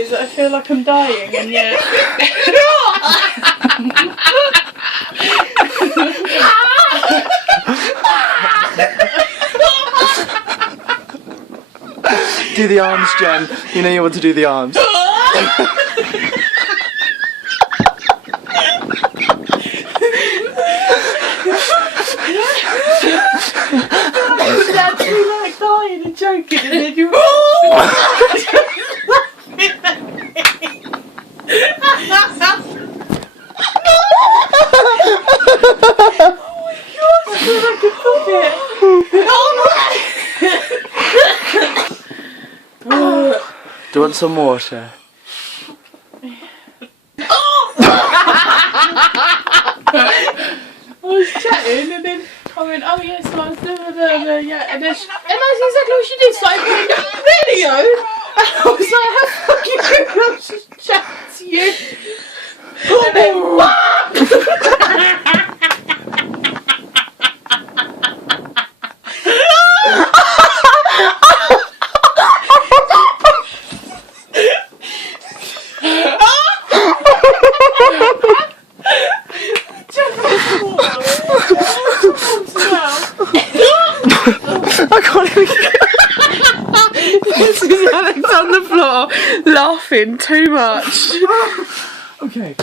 I feel like I'm dying, and yet. Do the arms, Jen. You know you want to do the arms. It's actually like dying and joking, and then you're. Do you want some water? I was chatting and then I went, oh yes, so I was yeah, and then that's exactly what she did, started playing the video, and I was like, how fucking rude, I was just chatting to you, and then I can't even this is Alex on the floor, laughing too much. Okay.